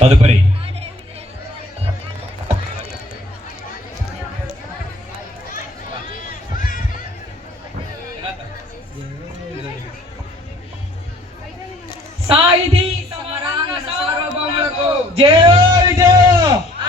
తదుపరి సాహితీ సమరాంగ సార్వభౌములకు జయ విజయ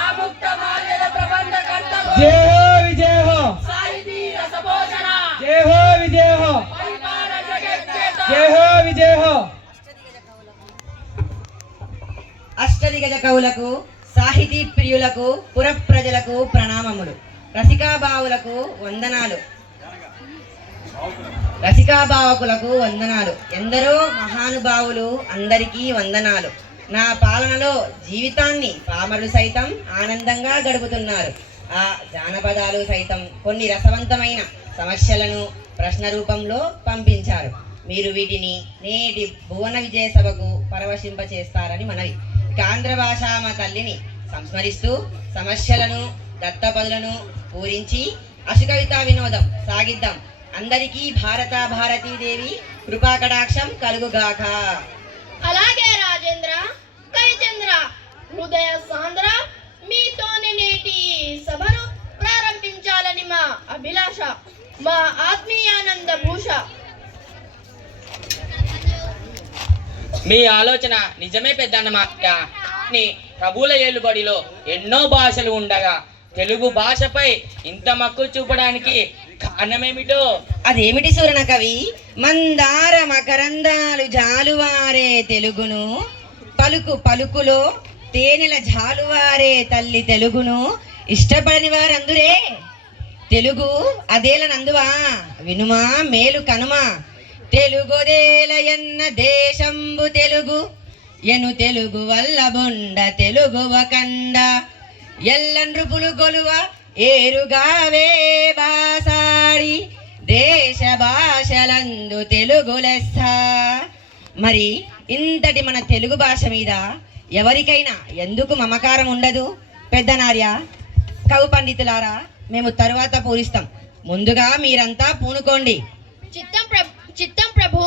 ఆముక్త మాల్యద ప్రబంధకర్తకు జయ విజయ సాహితీ రసభోజన జయ విజయ పరిపాల జగజ్జేత జయ విజయ అష్టదిగజ కవులకు సాహితీ ప్రియులకు పురప్రజలకు ప్రణామములు. రసికాభావులకు వందనాలు. రసికాభావకులకు వందనాలు. ఎందరో మహానుభావులు అందరికీ వందనాలు. నా పాలనలో జీవితాన్ని పామరులు సైతం ఆనందంగా గడుపుతున్నారు. ఆ జానపదాలు సైతం కొన్ని రసవంతమైన సమస్యలను ప్రశ్న రూపంలో పంపించారు. మీరు వీటిని నేటి భువన విజయ సభకు పరవశింపచేస్తారని మనవి. ఆంధ్ర భాష మా తల్లిని సంస్మరిస్తూ సమస్యలను దత్తపదులను పూరించి అశుకవితా వినోదం సాగిద్దాం. అందరికీ భారతీదేవి కృపాకటాక్షం కలుగుగాక. అలాగే రాజేంద్ర కవిచంద్ర హృదయ సాంద్ర మీతోనే నేటి సభను ప్రారంభించాలని మా అభిలాష, మా ఆత్మీయానంద భూష. మీ ఆలోచన నిజమే పెద్దన్నమాట. ప్రభువుల ఏలుబడిలో ఎన్నో భాషలు ఉండగా తెలుగు భాషపై ఇంత మక్కువ చూపడానికి కారణమేమిటో? అదేమిటి సూరణ కవి? మందార మకరందాలు జాలువారే తెలుగును, పలుకు పలుకులో తేనెల జాలువారే తల్లి తెలుగును ఇష్టపడని వారందురే. తెలుగు అదేలనందువా వినుమా మేలు కనుమా. తెలుగుదేల ఎన్న దేశంబు తెలుగు ఎను తెలుగు వల్ల బొండ తెలుగువ కండ ఎల్ల నృపులు గొలువ ఏరుగావే బాసాడి దేశ భాషలందు తెలుగు లెస్స. మరి ఇంతటి మన తెలుగు భాష మీద ఎవరికైనా ఎందుకు మమకారం ఉండదు? పెద్దనార్య, కవి పండితులారా, మేము తరువాత పూరిస్తాం. ముందుగా మీరంతా పూనుకోండి. చిత్తం ప్రభు,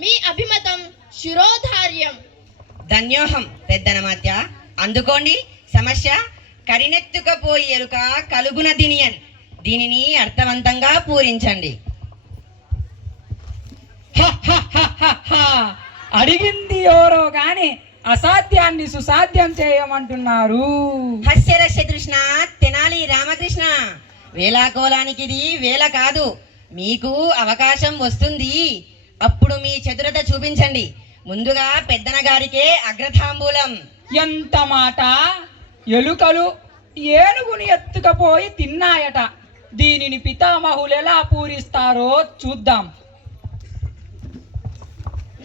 మీ అభిమతం శిరోధార్యం. ధన్యోహం పెద్దనమాత్య. అందుకోండి సమస్య. కరినెత్తుకపోయి ఎరుక కలుగున దినియన్. దీనిని అర్థవంతంగా పూరించండి. అడిగింది ఎవరో గాని అసాధ్యాన్ని సుసాధ్యం చేయమంటున్నారు. హస్యరస్య కృష్ణ తెనాలి రామకృష్ణ. వేలాకోలానికి ఇది వేల కాదు. మీకు అవకాశం వస్తుంది. అప్పుడు మీ చతురత చూపించండి. ముందుగా పెద్దన గారికే అగ్రతాంబూలం. ఎంత మాట! ఎలుకలు ఏనుగుని ఎత్తుకపోయి తిన్నాయట. దీనిని పితామహులు ఎలా పూరిస్తారో చూద్దాం.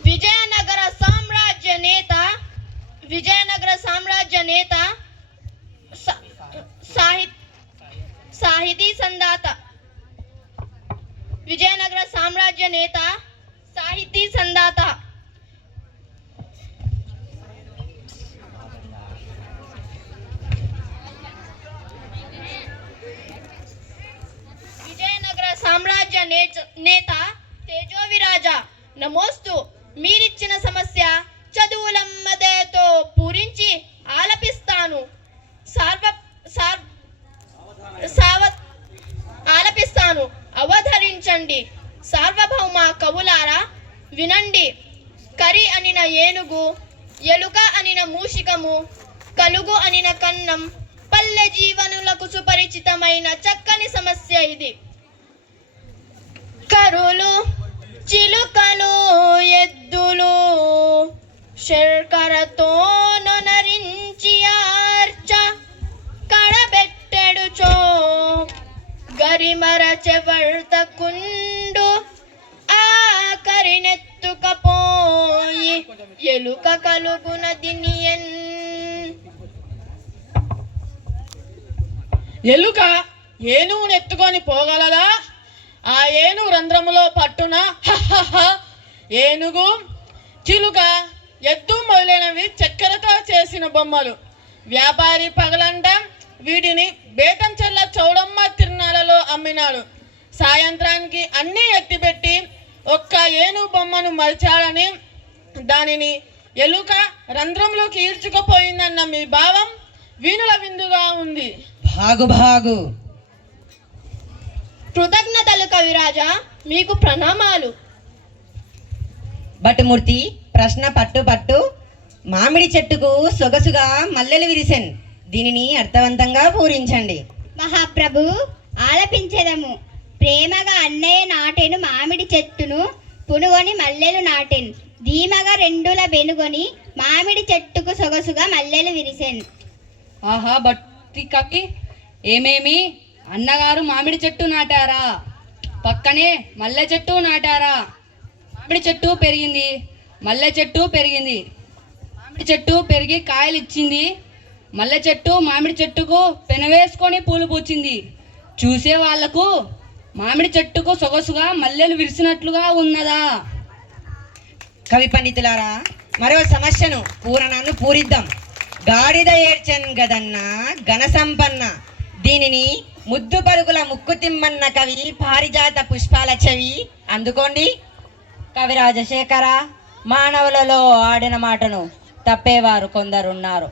విజయనగర సామ్రాజ్య నేత సాహితీ సందాత. విజయనగర సామ్రాజ్య నేత సాహితీ సందాత విజయనగర సామ్రాజ్య నేత తేజోవిరాజ నమోస్తు. మీరిచ్చిన సమస్య చదువులమ్మదేతో పూరించి ఆలపిస్తాను. ఆలపిస్తాను, అవధరించండి. సార్వభౌమ కవులారా వినండి. కరి అనిన ఏనుగు, ఎలుక అనిన మూషికము, కలుగు అనిన కన్నం పల్లె జీవనులకు సుపరిచితమైన చక్కని సమస్య ఇది. కరులు, చిలుకలు, ఎద్దులు శర్కరతో నొనరించి ఆర్చ కడబెట్టెడుచో గరిమర చెవర్తకుండు ఆకరినెత్తుకపోయి ఎలుక కలుగున దినియన్. ఎలుక ఏనుగును ఎత్తుకొని పోగలదా? ఆ ఏనుగు రంధ్రములో పట్టున ఏనుగు, చిలుక, ఎద్దు మొదలైనవి చక్కెరతో చేసిన బొమ్మలు. వ్యాపారి పగలంట వీటిని బేతంచెల్ల చౌడమ్మ తిరునాళ్ళలో అమ్మినాడు. సాయంత్రానికి అన్నీ ఎత్తిపెట్టి ఒక్క ఏనుగు బొమ్మను మలిచాడని దానిని ఎలుక రంధ్రంలోకి ఈడ్చుకుపోయిందన్న మీ భావం వీణుల విందుగా ఉంది. భాగు భాగు. కృతజ్ఞతలు కవిరాజా, మీకు ప్రణామాలు. భటుమూర్తి, ప్రశ్న పట్టు పట్టు. మామిడి చెట్టుకు సొగసుగా మల్లెలు విరిసెన్. దీనిని అర్థవంతంగా పూరించండి. మహాప్రభు, ఆలపించెదము. ప్రేమగా అన్నయ్య నాటెను మామిడి చెట్టును, పునుగొని మల్లెలు నాటెను. ధీమగా రెండుల బెనుగొని మామిడి చెట్టుకు సొగసుగా మల్లెలు విరిసెన్. ఆహా భక్తి కవి, ఏమేమి అన్నగారు మామిడి చెట్టు నాటారా? పక్కనే మల్లె చెట్టు నాటారా? మామిడి చెట్టు పెరిగింది, మల్లె చెట్టు పెరిగింది. మామిడి చెట్టు పెరిగి కాయలు ఇచ్చింది, మల్లె చెట్టు మామిడి చెట్టుకు పెనవేసుకొని పూలు పూచింది. చూసే వాళ్లకు మామిడి చెట్టుకు సొగసుగా మల్లెలు విరిసినట్లుగా ఉన్నదా? కవి పండితులారా, మరో సమస్యను పూరణను పూరిద్దాం. గాడిద ఏడ్చన్ గదన్న ఘన సంపన్న. దీనిని ముద్దు పలుకుల ముక్కు తిమ్మన్న కవి పారిజాత పుష్పాల చెవి అందుకోండి. కవి రాజశేఖర, మానవులలో ఆడిన మాటను తప్పేవారు కొందరున్నారు,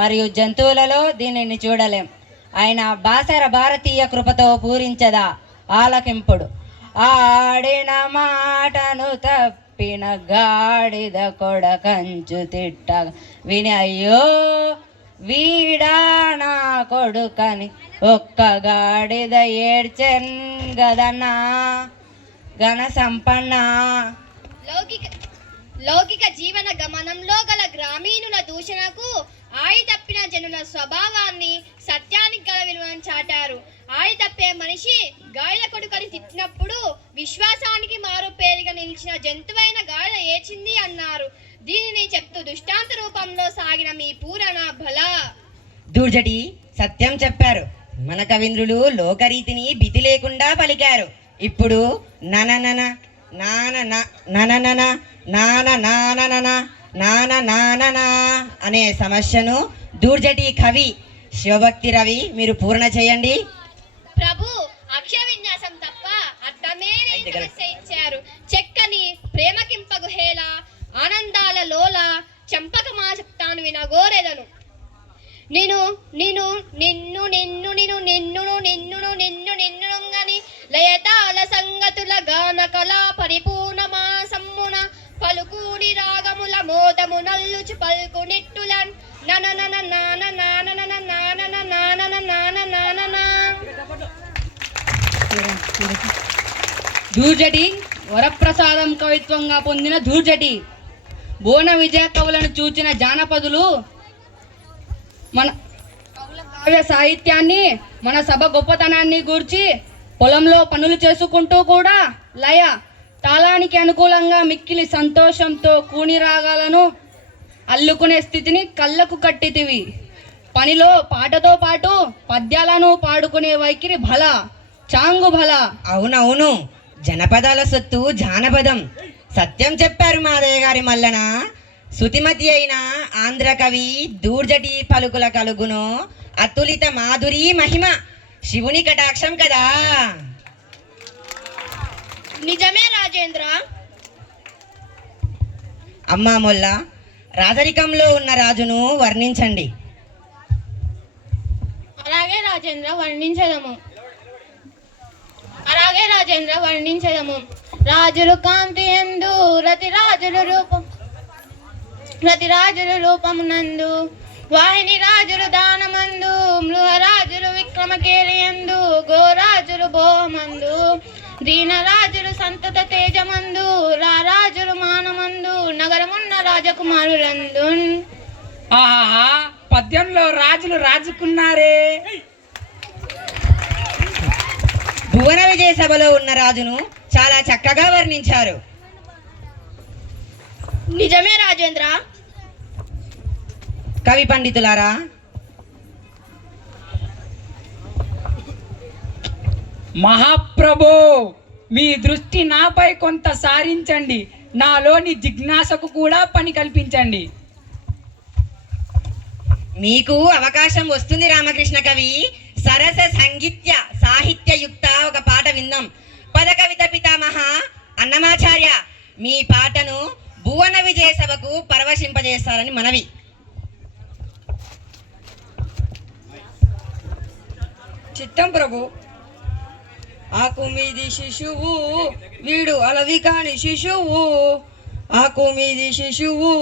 మరియు జంతువులలో దీనిని చూడలేం. ఆయన బాసర భారతీయ కృపతో పూరించదా ఆలకింపుడు. ఆడిన మాటను తప్పిన గాడిద కొడకంచు తిట్ట విని అయ్యో వీడా నా కొడుకని ఒక్క గాడిద ఏడ్చెన్ గదన్నా ఘన సంపన్న. లౌకిక జీవన గమనంలో గల గ్రామీణుల దూషణకు ఆయి తప్పిన జనుల స్వభావాన్ని, సత్యానికి గల విలువను చాటారు. ఆయి తప్పే మనిషి గాడిద కొడుకని తిట్టినప్పుడు విశ్వాసానికి మారు పేరుగా నిలిచిన జంతువైన గాడిద ఏచింది అన్నారు. దీనిని చెప్తూ దృష్టాంత రూపంలో సాగిన మీ పూరణ బలా. దూర్జటి సత్యం చెప్పారు. మన కవీంద్రులు లోకరీతిని బితి లేకుండా పలికారు. ఇప్పుడు నననన నాన నననన నాన నాననన నాన నానన అనే సమస్యను దూర్జటి కవి శివభక్తి రవి మీరు పూర్ణ చేయండి. ప్రభు, అక్షర విన్యాసం తప్ప అర్థమే ఇచ్చారు. చెక్కని ప్రేమకింపగు హేళ ఆనందాల లోల చంపకమా చెప్తాను వినగోరెదను. నిన్ను నిన్ను నిన్ను నిన్ను నిన్ను నిన్నును నిన్నును నిన్ను నిన్నుగని లయతాల సంగతుల గాన కళా పరిపూర్ణమా సమ్మున పలుకూడి రాగముల మోదము నల్లుచు పలుకు నిట్టులన్ నననన నాన నానన నానన నానన నాన నానన. దూర్జటి వరప్రసాదం కవిత్వంగా పొందిన దూర్జటి బోన విజయ కవులను చూచిన జానపదులు మన కవుల కావ్య సాహిత్యాన్ని, మన సభ గొప్పతనాన్ని గూర్చి పొలంలో పనులు చేసుకుంటూ కూడా లయ తాళానికి అనుకూలంగా మిక్కిలి సంతోషంతో కూని రాగాలను అల్లుకునే స్థితిని కళ్ళకు కట్టితివి. పనిలో పాటతో పాటు పద్యాలను పాడుకునే వైఖరి భల చాంగు భల. అవునవును, జనపదాల సొత్తు జానపదం. సత్యం చెప్పారు మాదయ్య గారి మల్లన. శృతిమతి అయిన ఆంధ్ర కవి దూర్జటి పలుకుల కలుగును అతులిత మాధురి మహిమ శివుని కటాక్షం కదా. నిజమే రాజేంద్ర. అమ్మా మొల్ల, రాజరికంలో ఉన్న రాజును వర్ణించండి. అలాగే రాజేంద్ర వర్ణించదము. రాజులు కాంతి ఎందు రతి రాజులు రూపమునందు వాహిని రాజులు దానమందు మృహరాజులు విక్రమకేలియందు గోరాజులు భోమందు దీనరాజులు సంతత తేజమందు రాజులు మానమందు నగరమున్న రాజకుమారులందు. ఆహా, పద్యంలో రాజులు రాజుకున్నారే. భువన విజయ సభలో ఉన్న రాజును చాలా చక్కగా వర్ణించారు. నిజమే రాజేంద్ర. కవి పండితులారా, మహాప్రభో, మీ దృష్టి నాపై కొంత సారించండి. నాలోని జిజ్ఞాసకు కూడా పని కల్పించండి. మీకు అవకాశం వస్తుంది రామకృష్ణ కవి. సరస సంగీత్య సాహిత్యయుక్త ఒక పాట విందాం. పద కవిత పితామహ అన్నమాచార్య, మీ పాటను భువన విజయ సభకు పరవశింపజేస్తారని మనవి. చిత్తం ప్రభు. ఆకు మీది శిశువు వీడు అలవి కాని శిశువు, ఆకు మీది శిశువు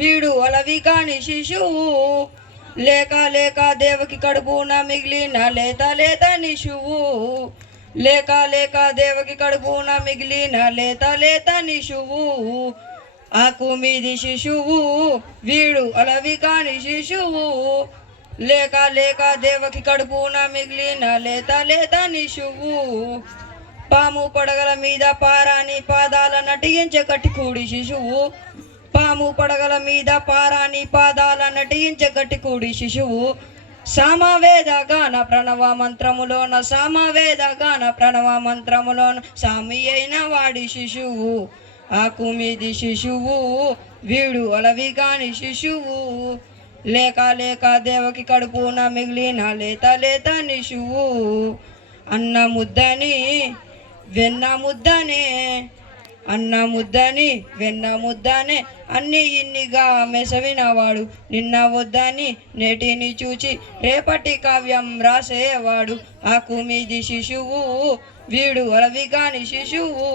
వీడు అలవి కాని శిశువు, లేక లేక దేవకి కడుపున మిగిలిన లేత లేత నిశువు, లేక లేక దేవకి కడుపున మిగిలిన లేత లేత నిశువు, ఆకు మీది శిశువు వీడు అలవి కాని శిశువు, లేక లేక దేవకి కడుపున మిగిలిన లేత లేత నిశువు, పాము పడగల మీద పారాని పాదాల నటించే కట్టికూడి శిశువు, పాము పడగల మీద పారాని పాదాల నటించే కట్టికూడి శిశువు, సామవేద గాన ప్రణవ మంత్రములోన సామవేద గాన ప్రణవ మంత్రములోన సామి అయిన వాడి శిశువు, ఆకు మీది శిశువు వీడు అలవి కాని శిశువు, లేక లేక దేవకి కడుపున మిగిలిన లేత లేత నిశువు, అన్న ముద్దని వెన్న ముద్దనే, అన్న ముద్దని వెన్న ముద్దనే అన్ని ఇన్నిగా మెసవినవాడు, నిన్న వద్దని నేటిని చూచి రేపటి కావ్యం రాసేవాడు, ఆకు మీది శిశువు వీడు అలవి కాని శిశువు,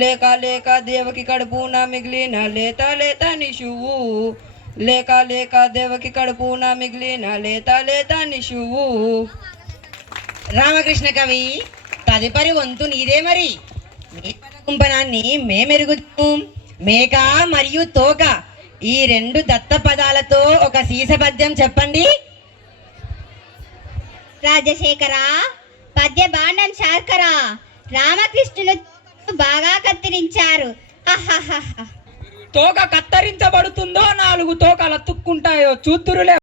లేక లేక దేవకి కడుపున మిగిలిన లేత లేత నిశువు, లేక లేక దేవకి కడుపున మిగిలిన లేత లేత నిశువు. రామకృష్ణ కవి, తదుపరి వంతు నీదే మరి. కుంపనాన్ని మేమెరుగుతాం. మేక మరియు తోక ఈ రెండు దత్త పదాలతో ఒక సీసపద్యం చెప్పండి. రాజశేఖర పద్య బాండం శార్కరా, రామకృష్ణులు బాగా కత్తిరించారు. తోక కత్తరించబడుతుందో 4 తోకలు అతుక్కుంటాయో చూద్దురులే.